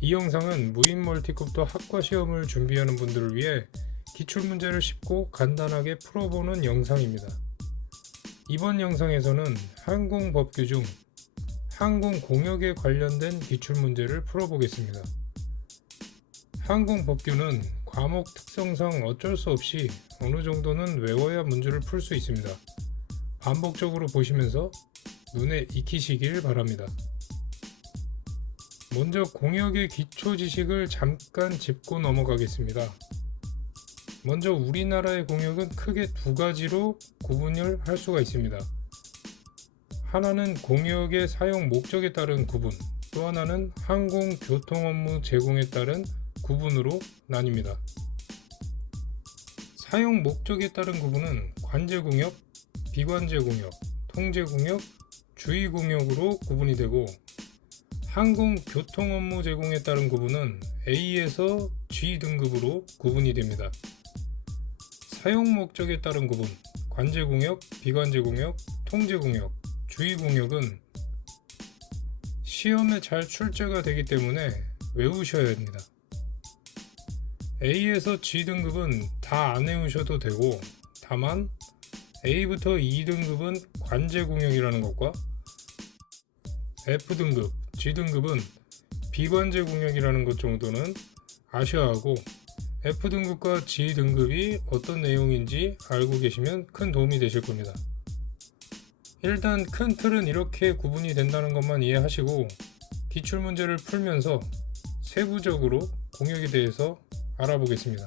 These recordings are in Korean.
이 영상은 무인 멀티컴퓨터 학과 시험을 준비하는 분들을 위해 기출문제를 쉽고 간단하게 풀어보는 영상입니다. 이번 영상에서는 항공법규 중 항공공역에 관련된 기출문제를 풀어보겠습니다. 항공법규는 과목 특성상 어쩔 수 없이 어느 정도는 외워야 문제를 풀 수 있습니다. 반복적으로 보시면서 눈에 익히시길 바랍니다. 먼저 공역의 기초 지식을 잠깐 짚고 넘어가겠습니다. 먼저 우리나라의 공역은 크게 두 가지로 구분을 할 수가 있습니다. 하나는 공역의 사용 목적에 따른 구분, 또 하나는 항공 교통 업무 제공에 따른 구분으로 나뉩니다. 사용 목적에 따른 구분은 관제 공역, 비관제 공역, 통제 공역, 주의 공역으로 구분이 되고, 항공 교통 업무 제공에 따른 구분은 A에서 G 등급으로 구분이 됩니다. 사용 목적에 따른 구분, 관제 공역, 비관제 공역, 통제 공역, 주의 공역은 시험에 잘 출제가 되기 때문에 외우셔야 합니다. A에서 G 등급은 다 안 외우셔도 되고, 다만 A부터 E 등급은 관제 공역이라는 것과 F 등급, G 등급은 비관제 공역이라는 것 정도는 아셔야 하고, F 등급과 G 등급이 어떤 내용인지 알고 계시면 큰 도움이 되실 겁니다. 일단 큰 틀은 이렇게 구분이 된다는 것만 이해하시고 기출문제를 풀면서 세부적으로 공역에 대해서 알아보겠습니다.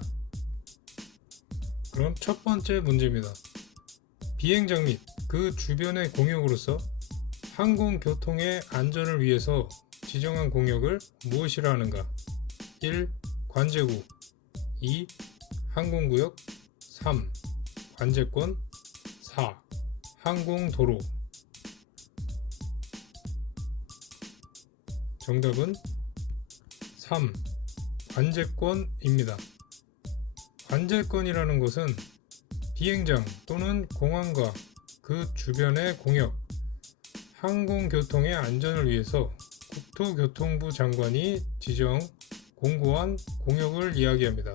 그럼 첫 번째 문제입니다. 비행장 및 그 주변의 공역으로서 항공교통의 안전을 위해서 지정한 공역을 무엇이라 하는가? 1. 관제구 2. 항공구역 3. 관제권 4. 항공도로. 정답은 3. 관제권입니다. 관제권이라는 것은 비행장 또는 공항과 그 주변의 공역, 항공교통의 안전을 위해서 국토교통부 장관이 지정 공고한 공역을 이야기합니다.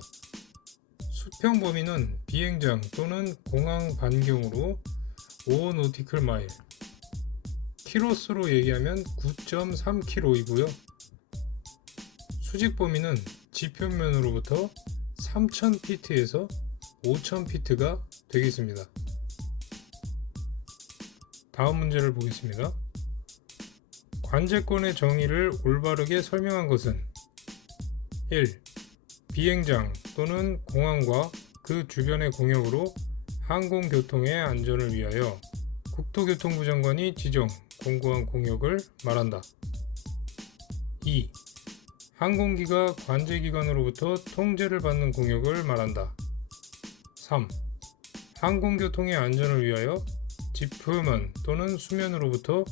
수평 범위는 비행장 또는 공항 반경으로 5 노티클 마일, 키로수로 얘기하면 9.3km이고요. 수직 범위는 지표면으로부터 3000피트에서 5000피트가 되겠습니다. 다음 문제를 보겠습니다. 관제권의 정의를 올바르게 설명한 것은 1. 비행장 또는 공항과 그 주변의 공역으로 항공교통의 안전을 위하여 국토교통부 장관이 지정 공고한 공역을 말한다. 2. 항공기가 관제기관으로부터 통제를 받는 공역을 말한다. 3. 항공교통의 안전을 위하여 지표면 또는 수면으로부터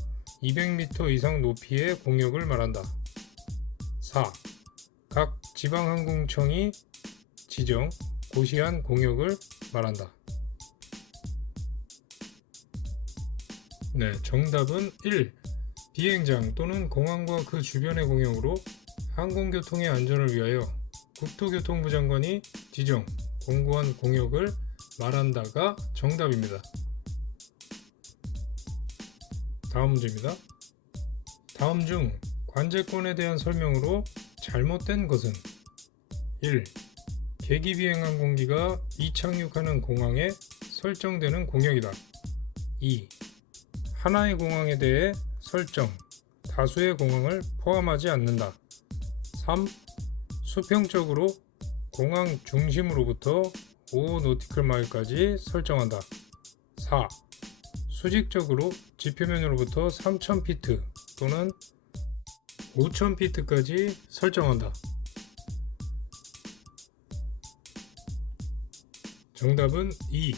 200m 이상 높이의 공역을 말한다. 4. 각 지방항공청이 지정 고시한 공역을 말한다. 네, 정답은 1. 비행장 또는 공항과 그 주변의 공역으로 항공교통의 안전을 위하여 국토교통부 장관이 지정 공고한 공역을 말한다가 정답입니다. 다음 문제입니다. 다음 중 관제권에 대한 설명으로 잘못된 것은 1. 계기비행 항공기가 이착륙하는 공항에 설정되는 공역이다. 2. 하나의 공항에 대해 설정, 다수의 공항을 포함하지 않는다. 3. 수평적으로 공항 중심으로부터 5 노티클 마일까지 설정한다. 4. 수직적으로 지표면으로부터 3000피트 또는 5000피트까지 설정한다. 정답은 2.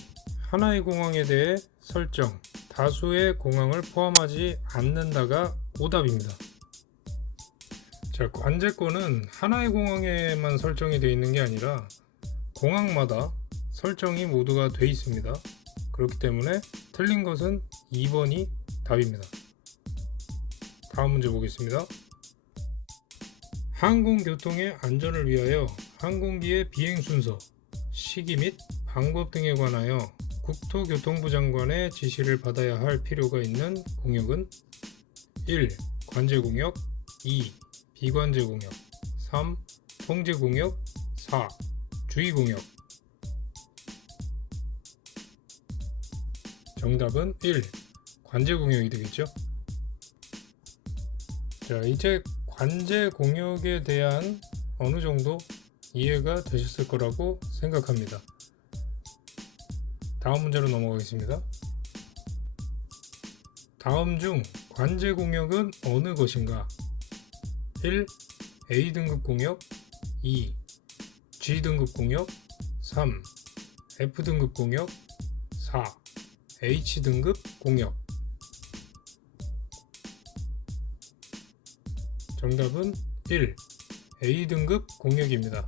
하나의 공항에 대해 설정, 다수의 공항을 포함하지 않는다가 오답입니다. 자, 관제권은 하나의 공항에만 설정이 되어 있는 게 아니라 공항마다 설정이 모두가 되어 있습니다. 그렇기 때문에 틀린 것은 2번이 답입니다. 다음 문제 보겠습니다. 항공교통의 안전을 위하여 항공기의 비행 순서, 시기 및 방법 등에 관하여 국토교통부 장관의 지시를 받아야 할 필요가 있는 공역은 1. 관제공역 2. 비관제공역 3. 통제공역 4. 주의공역. 정답은 1. 관제공역이 되겠죠. 자, 이제 관제공역에 대한 어느 정도 이해가 되셨을 거라고 생각합니다. 다음 문제로 넘어가겠습니다. 다음 중 관제공역은 어느 것인가? 1. A등급 공역 2. G등급 공역 3. F등급 공역 4. H등급 공역. 정답은 1. A등급 공역입니다.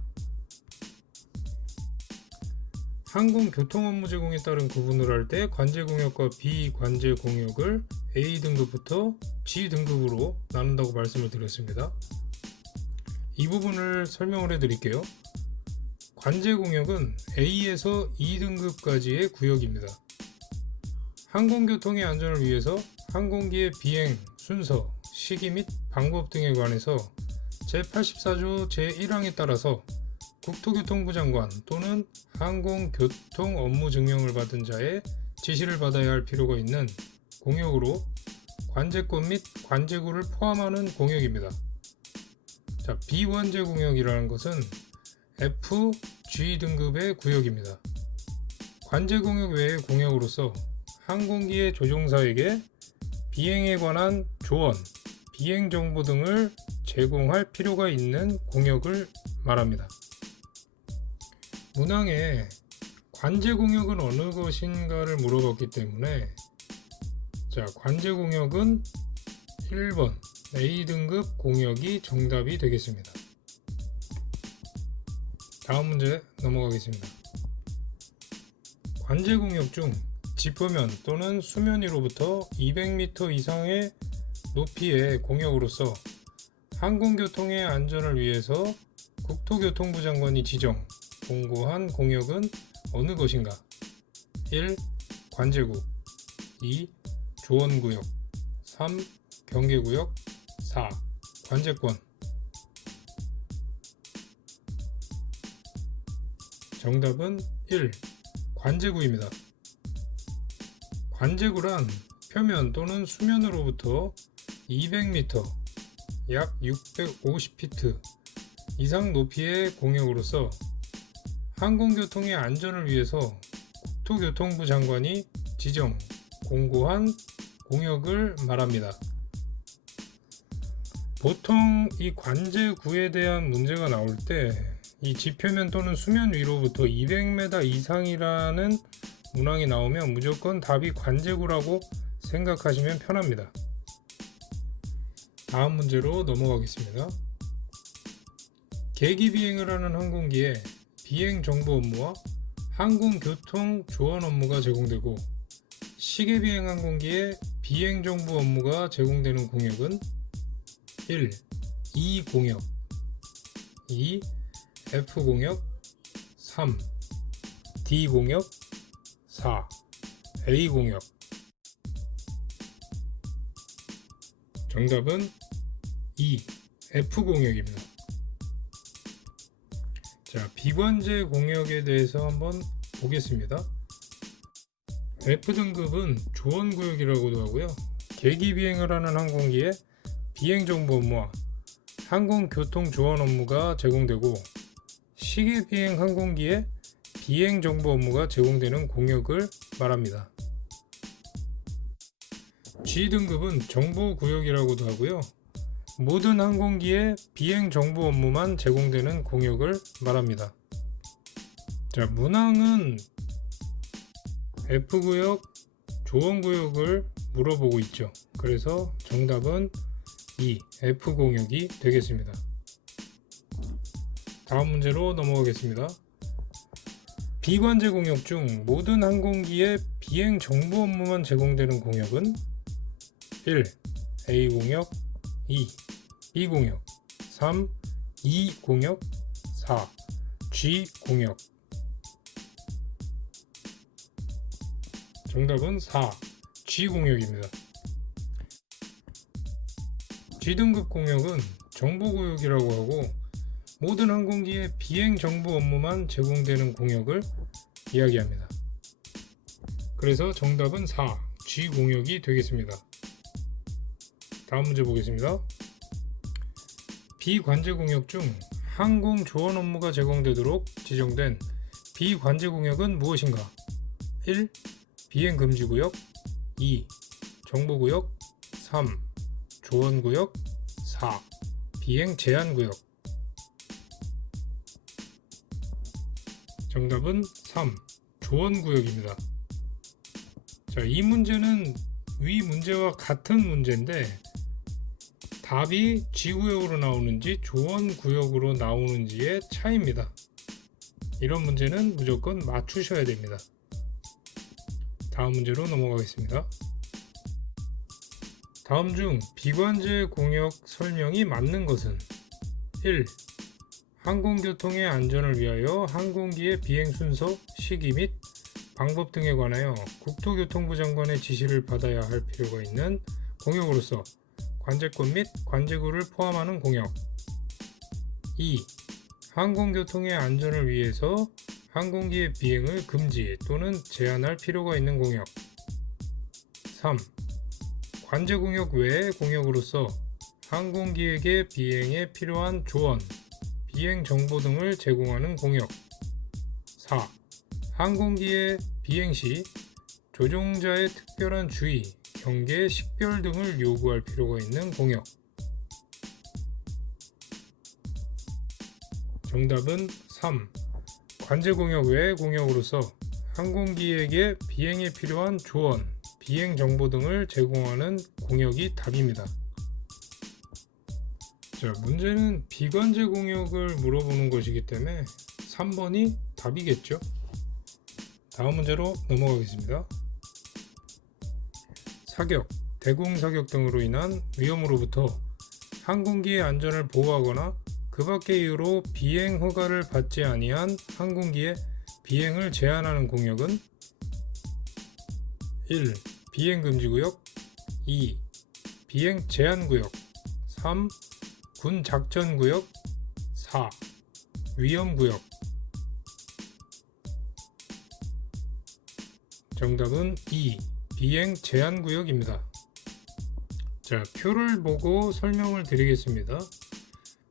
항공교통 업무 제공에 따른 구분을 할 때 관제공역과 비관제공역을 A등급부터 G등급으로 나눈다고 말씀을 드렸습니다. 이 부분을 설명을 해드릴게요. 관제공역은 A에서 2등급까지의 구역입니다. 항공교통의 안전을 위해서 항공기의 비행, 순서, 시기 및 방법 등에 관해서 제84조 제1항에 따라서 국토교통부 장관 또는 항공교통 업무 증명을 받은 자의 지시를 받아야 할 필요가 있는 공역으로 관제권 및 관제구를 포함하는 공역입니다. 자, 비관제 공역이라는 것은 F, G 등급의 구역입니다. 관제 공역 외의 공역으로서 항공기의 조종사에게 비행에 관한 조언, 비행 정보 등을 제공할 필요가 있는 공역을 말합니다. 문항에 관제 공역은 어느 것인가를 물어봤기 때문에 자, 관제 공역은 1번 A등급 공역이 정답이 되겠습니다. 다음 문제 넘어가겠습니다. 관제 공역 중 지표면 또는 수면 위로부터 200m 이상의 높이의 공역으로서 항공교통의 안전을 위해서 국토교통부 장관이 지정, 공고한 공역은 어느 것인가? 1. 관제구 2. 조언구역 3. 경계구역 4. 관제권. 정답은 1. 관제구입니다. 관제구란 표면 또는 수면으로부터 200m 약 650피트 이상 높이의 공역으로서 항공교통의 안전을 위해서 국토교통부 장관이 지정, 공고한 공역을 말합니다. 보통 이 관제구에 대한 문제가 나올 때 이 지표면 또는 수면 위로부터 200m 이상이라는 문항이 나오면 무조건 답이 관제구라고 생각하시면 편합니다. 다음 문제로 넘어가겠습니다. 계기 비행을 하는 항공기에 비행 정보 업무와 항공교통 조언 업무가 제공되고 시계 비행 항공기에 비행 정보 업무가 제공되는 공역은 1. E 공역 2. F 공역 3. D 공역 4. A 공역. 정답은 2. F 공역입니다. 자, 비관제 공역에 대해서 한번 보겠습니다. F등급은 조언구역이라고도 하고요. 계기 비행을 하는 항공기에 비행정보 업무와 항공교통 조언 업무가 제공되고 시계 비행 항공기에 비행정보 업무가 제공되는 공역을 말합니다. G등급은 정보구역이라고도 하고요. 모든 항공기에 비행정보 업무만 제공되는 공역을 말합니다. 자, 문항은 F구역, 조언구역을 물어보고 있죠. 그래서 정답은 2. F공역이 되겠습니다. 다음 문제로 넘어가겠습니다. 비관제 공역 중 모든 항공기에 비행 정보 업무만 제공되는 공역은 1. A 공역 2. B 공역 3. E 공역, 4. G 공역. 정답은 4. G 공역입니다. G등급 공역은 정보구역이라고 하고 모든 항공기의 비행 정보 업무만 제공되는 공역을 이야기합니다. 그래서 정답은 4. G 공역이 되겠습니다. 다음 문제 보겠습니다. 비관제 공역 중 항공 조언 업무가 제공되도록 지정된 비관제 공역은 무엇인가? 1. 비행 금지 구역, 2. 정보 구역, 3. 조언 구역, 4. 비행 제한 구역. 정답은 3. 조언 구역입니다. 자, 이 문제는 위 문제와 같은 문제인데 답이 G구역으로 나오는지 조언구역으로 나오는지의 차이입니다. 이런 문제는 무조건 맞추셔야 됩니다. 다음 문제로 넘어가겠습니다. 다음 중 비관제 공역 설명이 맞는 것은 1. 항공교통의 안전을 위하여 항공기의 비행 순서, 시기 및 방법 등에 관하여 국토교통부 장관의 지시를 받아야 할 필요가 있는 공역으로서 관제권 및 관제구를 포함하는 공역. 2. 항공교통의 안전을 위해서 항공기의 비행을 금지 또는 제한할 필요가 있는 공역. 3. 관제공역 외의 공역으로서 항공기에게 비행에 필요한 조언, 비행 정보 등을 제공하는 공역. 4. 항공기의 비행 시 조종자의 특별한 주의, 경계, 식별 등을 요구할 필요가 있는 공역. 정답은 3. 관제공역 외의 공역으로서 항공기에게 비행에 필요한 조언, 비행 정보 등을 제공하는 공역이 답입니다. 자, 문제는 비관제 공역을 물어보는 것이기 때문에 3번이 답이겠죠. 다음 문제로 넘어가겠습니다. 사격, 대공사격 등으로 인한 위험으로부터 항공기의 안전을 보호하거나 그 밖의 이유로 비행 허가를 받지 아니한 항공기의 비행을 제한하는 공역은 1. 비행 금지 구역, 2. 비행 제한 구역, 3. 군 작전 구역, 4. 위험 구역. 정답은 2. 비행 제한 구역입니다. 자, 표를 보고 설명을 드리겠습니다.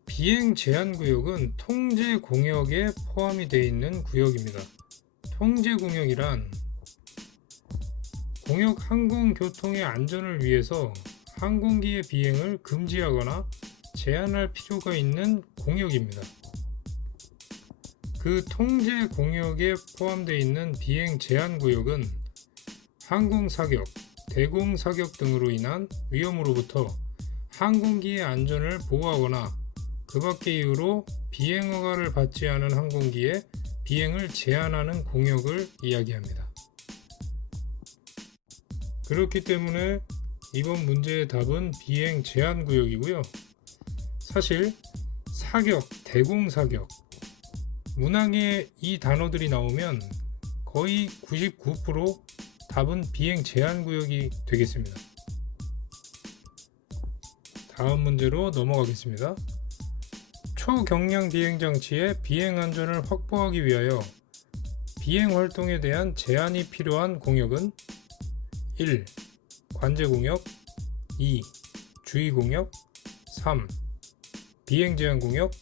비행 제한 구역은 통제 공역에 포함이 되어 있는 구역입니다. 통제 공역이란 공역 항공교통의 안전을 위해서 항공기의 비행을 금지하거나 제한할 필요가 있는 공역입니다. 그 통제 공역에 포함되어 있는 비행 제한 구역은 항공사격, 대공사격 등으로 인한 위험으로부터 항공기의 안전을 보호하거나 그 밖의 이유로 비행 허가를 받지 않은 항공기의 비행을 제한하는 공역을 이야기합니다. 그렇기 때문에 이번 문제의 답은 비행 제한 구역이고요. 사실 사격, 대공사격, 문항에 이 단어들이 나오면 거의 99% 답은 비행 제한 구역이 되겠습니다. 다음 문제로 넘어가겠습니다. 초경량 비행 장치의 비행 안전을 확보하기 위하여 비행 활동에 대한 제한이 필요한 공역은 1. 관제 공역, 2. 주의 공역, 3. 비행 제한 공역,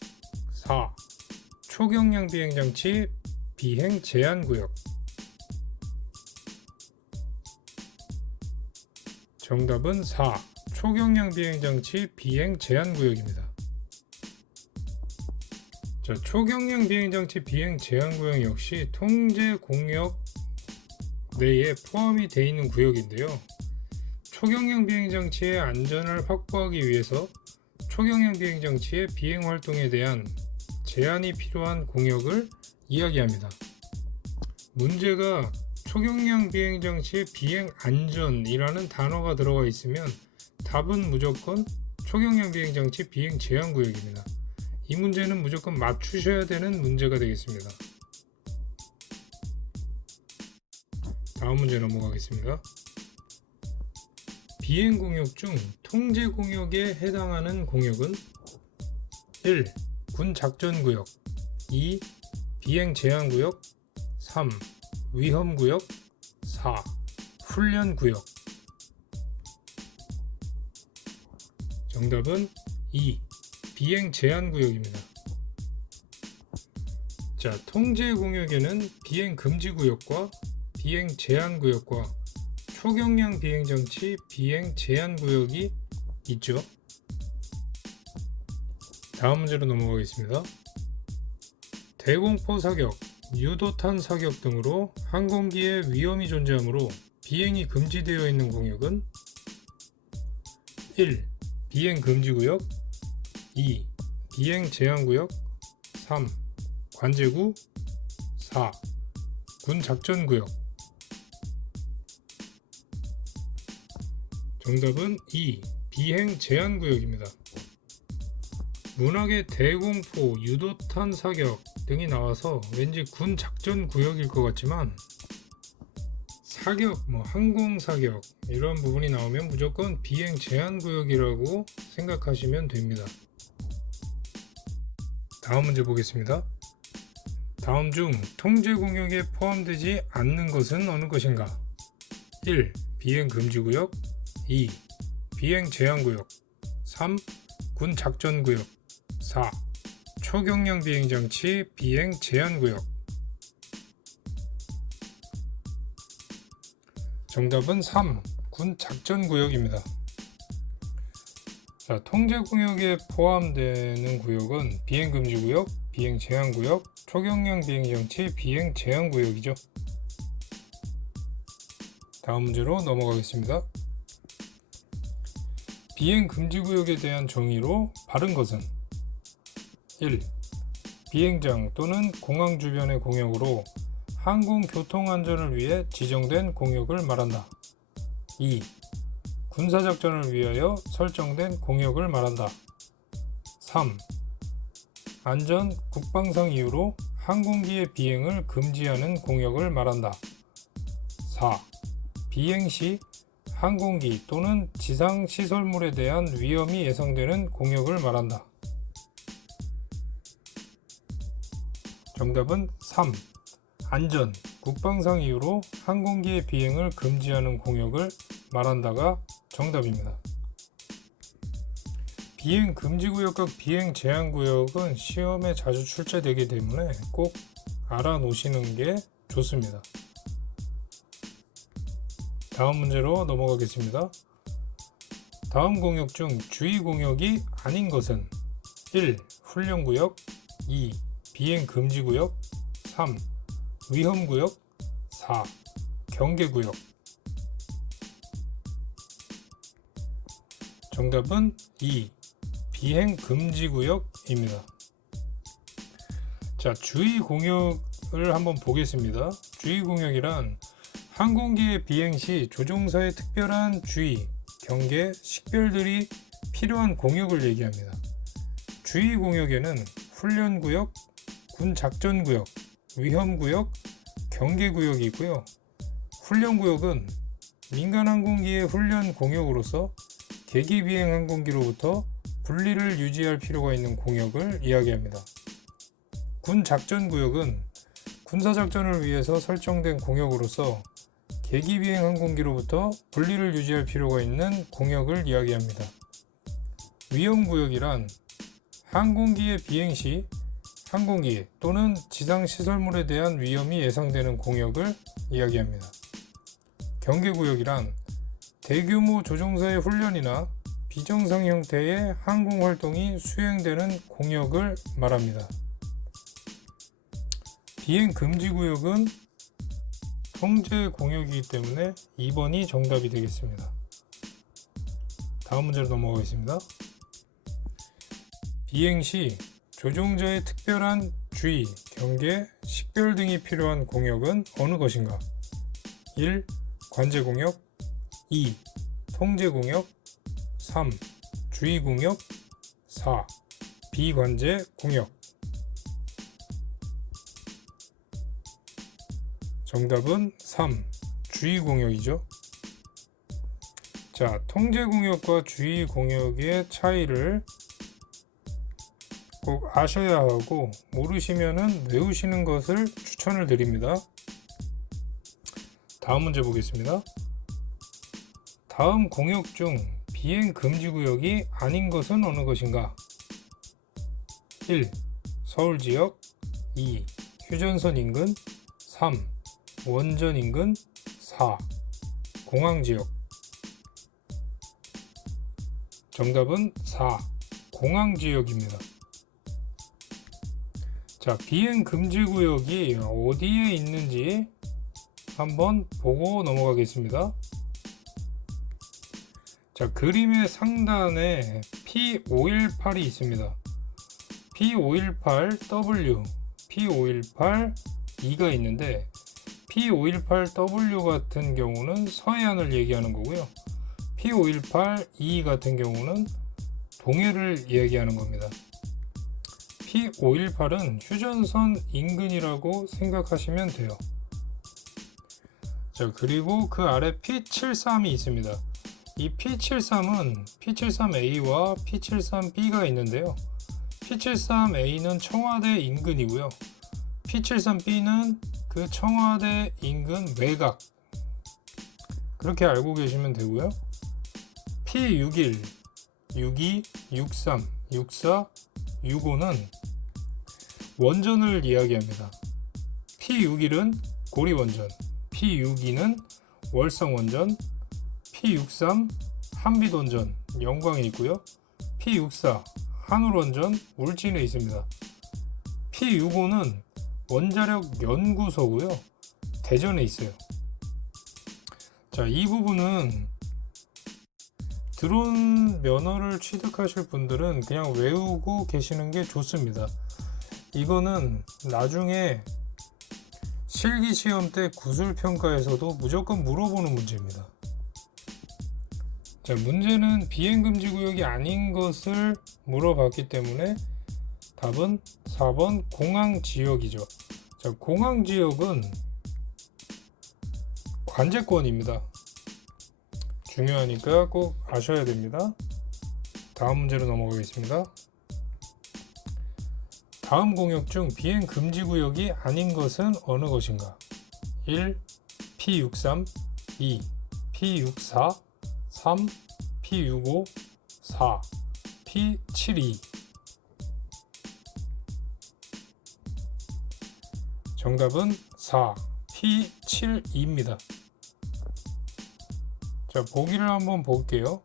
4. 초경량 비행 장치 비행 제한 구역. 정답은 4. 초경량 비행 장치 비행 제한 구역입니다. 자, 초경량 비행 장치 비행 제한 구역 역시 통제 공역 내에 포함이 되어 있는 구역인데요. 초경량 비행 장치의 안전을 확보하기 위해서 초경량 비행 장치의 비행 활동에 대한 제한이 필요한 공역을 이야기합니다. 문제가 초경량 비행 장치의 비행 안전이라는 단어가 들어가 있으면 답은 무조건 초경량 비행 장치 비행 제한 구역입니다. 이 문제는 무조건 맞추셔야 되는 문제가 되겠습니다. 다음 문제 넘어가겠습니다. 비행 공역 중 통제 공역에 해당하는 공역은 1. 군 작전 구역 2. 비행 제한 구역 3. 위험 구역 4. 훈련 구역. 정답은 2. 비행 제한 구역입니다. 자, 통제 공역에는 비행 금지 구역과 비행 제한 구역과 초경량 비행 장치 비행 제한 구역이 있죠. 다음 문제로 넘어가겠습니다. 대공포 사격, 유도탄 사격 등으로 항공기에 위험이 존재하므로 비행이 금지되어 있는 공역은 1. 비행 금지 구역 2. 비행 제한 구역 3. 관제구 4. 군 작전 구역. 정답은 2. 비행 제한 구역입니다. 문학의 대공포, 유도탄 사격 등이 나와서 왠지 군 작전 구역일 것 같지만 사격, 항공 사격 이런 부분이 나오면 무조건 비행 제한 구역이라고 생각하시면 됩니다. 다음 문제 보겠습니다. 다음 중 통제 공역에 포함되지 않는 것은 어느 것인가? 1. 비행 금지 구역 2. 비행 제한 구역 3. 군 작전 구역 4. 초경량 비행 장치 비행 제한 구역. 정답은 3. 군 작전 구역입니다. 자, 통제 공역에 포함되는 구역은 비행 금지 구역, 비행 제한 구역, 초경량 비행 장치 비행 제한 구역이죠. 다음 문제로 넘어가겠습니다. 비행 금지 구역에 대한 정의로 바른 것은 1. 비행장 또는 공항 주변의 공역으로 항공 교통 안전을 위해 지정된 공역을 말한다. 2. 군사작전을 위하여 설정된 공역을 말한다. 3. 안전, 국방상 이유로 항공기의 비행을 금지하는 공역을 말한다. 4. 비행 시 항공기 또는 지상 시설물에 대한 위험이 예상되는 공역을 말한다. 정답은 3. 안전, 국방상 이유로 항공기의 비행을 금지하는 공역을 말한다가 정답입니다. 비행 금지 구역과 비행 제한 구역은 시험에 자주 출제되기 때문에 꼭 알아놓으시는 게 좋습니다. 다음 문제로 넘어가겠습니다. 다음 공역 중 주의 공역이 아닌 것은 1. 훈련구역 2. 비행금지구역 3. 위험구역 4. 경계구역. 정답은 2. 비행금지구역입니다. 자, 주의공역을 한번 보겠습니다. 주의공역이란 항공기의 비행 시 조종사의 특별한 주의, 경계, 식별들이 필요한 공역을 얘기합니다. 주의공역에는 훈련구역, 군작전구역, 위험구역, 경계구역이 있고요. 훈련구역은 민간 항공기의 훈련 공역으로서 계기비행 항공기로부터 분리를 유지할 필요가 있는 공역을 이야기합니다. 군작전구역은 군사작전을 위해서 설정된 공역으로서 계기비행 항공기로부터 분리를 유지할 필요가 있는 공역을 이야기합니다. 위험구역이란 항공기의 비행 시 항공기 또는 지상시설물에 대한 위험이 예상되는 공역을 이야기합니다. 경계구역이란 대규모 조종사의 훈련이나 비정상 형태의 항공활동이 수행되는 공역을 말합니다. 비행금지구역은 통제 공역이기 때문에 2번이 정답이 되겠습니다. 다음 문제로 넘어가겠습니다. 비행 시 조종자의 특별한 주의, 경계, 식별 등이 필요한 공역은 어느 것인가? 1. 관제공역 2. 통제공역 3. 주의공역 4. 비관제 공역. 정답은 3. 주의 공역이죠. 자, 통제 공역과 주의 공역의 차이를 꼭 아셔야 하고, 모르시면은 외우시는 것을 추천을 드립니다. 다음 문제 보겠습니다. 다음 공역 중 비행 금지 구역이 아닌 것은 어느 것인가? 1. 서울 지역. 2. 휴전선 인근. 3. 원전 인근. 4. 공항 지역. 정답은 4. 공항 지역입니다. 자, 비행 금지 구역이 어디에 있는지 한번 보고 넘어가겠습니다. 자, 그림의 상단에 P518이 있습니다. P518W, P518E가 있는데, P518W 같은 경우는 서해안을 얘기하는 거고요. P518E 같은 경우는 동해를 얘기하는 겁니다. P518은 휴전선 인근이라고 생각하시면 돼요. 자, 그리고 그 아래 P73이 있습니다. 이 P73은 P73A와 P73B가 있는데요. P73A는 청와대 인근이고요. P73B는 그 청와대 인근 외곽, 그렇게 알고 계시면 되고요. P61, 62, 63, 64, 65는 원전을 이야기합니다. P61은 고리원전, P62는 월성원전, P63 한빛원전 영광에 있고요. P64 한울원전 울진에 있습니다. P65는 원자력 연구소고요. 대전에 있어요. 자, 이 부분은 드론 면허를 취득하실 분들은 그냥 외우고 계시는 게 좋습니다. 이거는 나중에 실기시험 때 구술평가에서도 무조건 물어보는 문제입니다. 자, 문제는 비행금지 구역이 아닌 것을 물어봤기 때문에 답은 4번 공항지역이죠. 자, 공항지역은 관제권입니다. 중요하니까 꼭 아셔야 됩니다. 다음 문제로 넘어가겠습니다. 다음 공역 중 비행 금지 구역이 아닌 것은 어느 것인가? 1. P63, 2. P64, 3. P65, 4. P72. 정답은 4. P72입니다. 자, 보기를 한번 볼게요.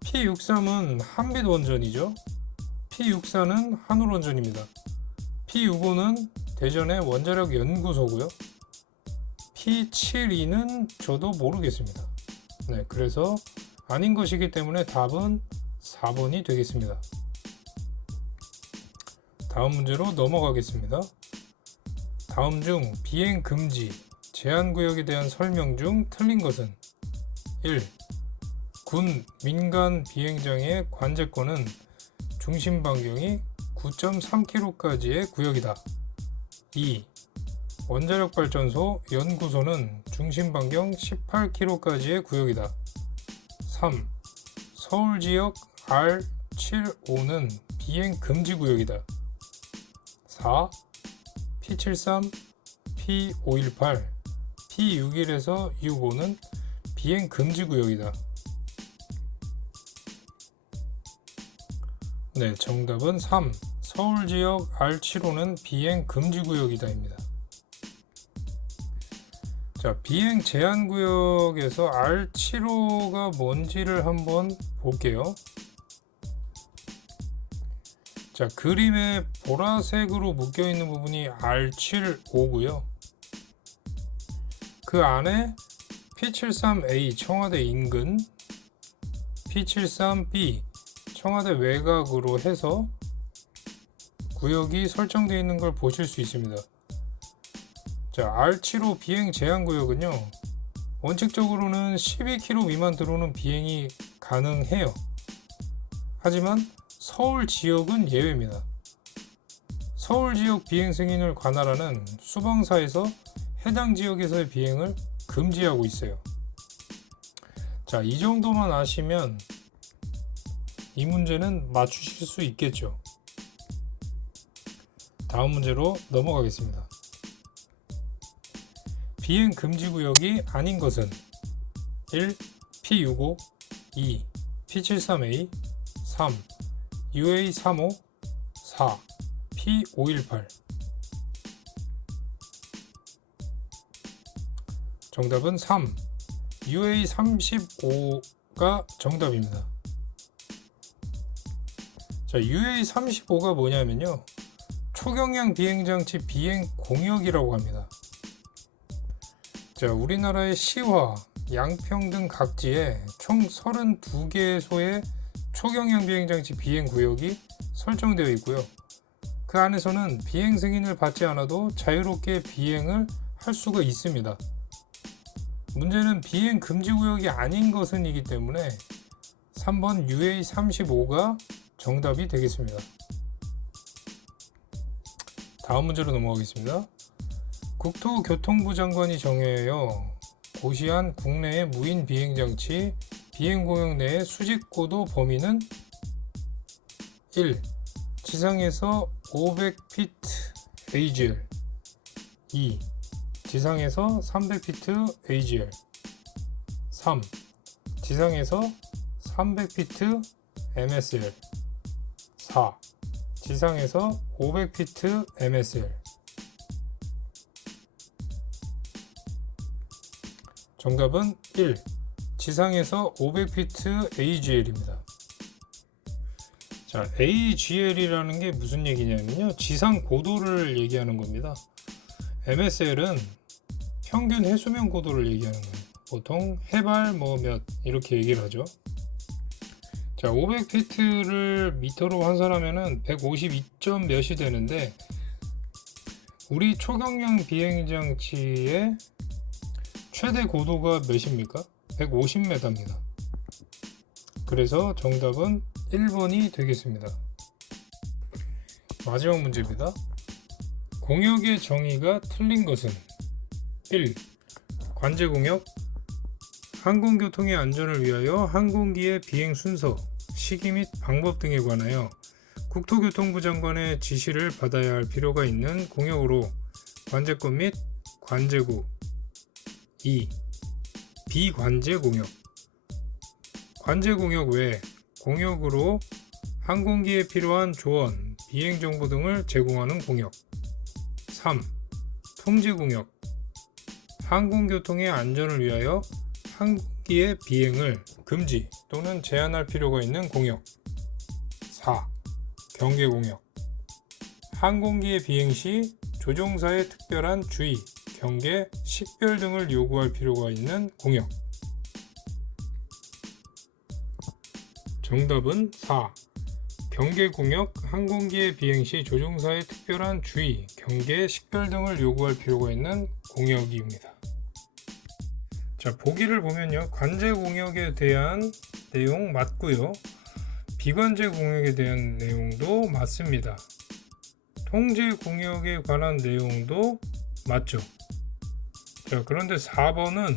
P63은 한빛원전이죠. P64는 한울원전입니다. P65는 대전의 원자력 연구소고요. P72는 저도 모르겠습니다. 네, 그래서 아닌 것이기 때문에 답은 4번이 되겠습니다. 다음 문제로 넘어가겠습니다. 다음 중 비행 금지, 제한 구역에 대한 설명 중 틀린 것은 1. 군 민간 비행장의 관제권은 중심 반경이 9.3km까지의 구역이다. 2. 원자력 발전소 연구소는 중심 반경 18km까지의 구역이다. 3. 서울 지역 R75는 비행 금지 구역이다. 4. P73, P518, P61에서 65는 비행 금지 구역이다. 네, 정답은 3. 서울 지역 R75는 비행 금지 구역이다입니다. 자, 비행 제한 구역에서 R75가 뭔지를 한번 볼게요. 자, 그림에 보라색으로 묶여 있는 부분이 R75고요. 그 안에 P73A 청와대 인근, P73B 청와대 외곽으로 해서 구역이 설정되어 있는 걸 보실 수 있습니다. 자, R75 비행 제한 구역은요, 원칙적으로는 12km 미만 들어오는 비행이 가능해요. 하지만 서울 지역은 예외입니다. 서울 지역 비행 승인을 관할하는 수방사에서 해당 지역에서의 비행을 금지하고 있어요. 자, 이 정도만 아시면 이 문제는 맞추실 수 있겠죠. 다음 문제로 넘어가겠습니다. 비행 금지 구역이 아닌 것은 1. P65, 2. P73A, 3. UA35, 4. P518. 정답은 3. UA35가 정답입니다. 자, UA35가 뭐냐면요, 초경량 비행장치 비행 공역이라고 합니다. 자, 우리나라의 시와 양평 등 각지에 총 32개소의 초경량 비행장치 비행 구역이 설정되어 있고요. 그 안에서는 비행 승인을 받지 않아도 자유롭게 비행을 할 수가 있습니다. 문제는 비행 금지 구역이 아닌 것은 이기 때문에 3번 UA35가 정답이 되겠습니다. 다음 문제로 넘어가겠습니다. 국토교통부 장관이 정해요. 고시한 국내의 무인 비행장치 비행공역 내의 수직고도 범위는 1. 지상에서 500피트 AGL, 2. 지상에서 300피트 AGL, 3. 지상에서 300피트 MSL, 4. 지상에서 500피트 MSL. 정답은 1. 지상에서 500피트 AGL입니다. 자, AGL이라는 게 무슨 얘기냐면요, 지상 고도를 얘기하는 겁니다. MSL은 평균 해수면 고도를 얘기하는 거예요. 보통 해발 몇 이렇게 얘기를 하죠. 자, 500피트를 미터로 환산하면은 152점 몇이 되는데, 우리 초경량 비행장치의 최대 고도가 몇입니까? 150m입니다. 그래서 정답은 1번이 되겠습니다. 마지막 문제입니다. 공역의 정의가 틀린 것은 1. 관제공역, 항공교통의 안전을 위하여 항공기의 비행 순서, 시기 및 방법 등에 관하여 국토교통부 장관의 지시를 받아야 할 필요가 있는 공역으로 관제권 및 관제구. 2. 비관제공역, 관제공역 외 공역으로 항공기에 필요한 조언, 비행정보 등을 제공하는 공역. 3. 통제공역, 항공교통의 안전을 위하여 항공기의 비행을 금지 또는 제한할 필요가 있는 공역. 4. 경계공역, 항공기의 비행 시 조종사의 특별한 주의, 경계, 식별 등을 요구할 필요가 있는 공역. 정답은 4. 경계공역, 항공기의 비행 시 조종사의 특별한 주의, 경계, 식별 등을 요구할 필요가 있는 공역입니다. 자, 보기를 보면요, 관제공역에 대한 내용 맞고요, 비관제공역에 대한 내용도 맞습니다. 통제공역에 관한 내용도 맞죠. 자, 그런데 4번은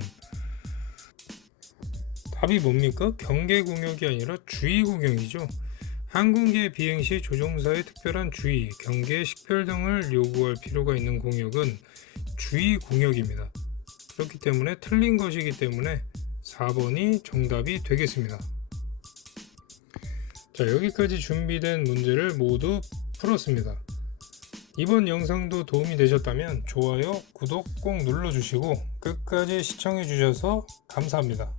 답이 뭡니까? 경계공역이 아니라 주의공역이죠. 항공기의 비행 시 조종사의 특별한 주의, 경계, 식별 등을 요구할 필요가 있는 공역은 주의공역입니다. 그렇기 때문에 틀린 것이기 때문에 4번이 정답이 되겠습니다. 자, 여기까지 준비된 문제를 모두 풀었습니다. 이번 영상도 도움이 되셨다면 좋아요, 구독 꼭 눌러주시고 끝까지 시청해 주셔서 감사합니다.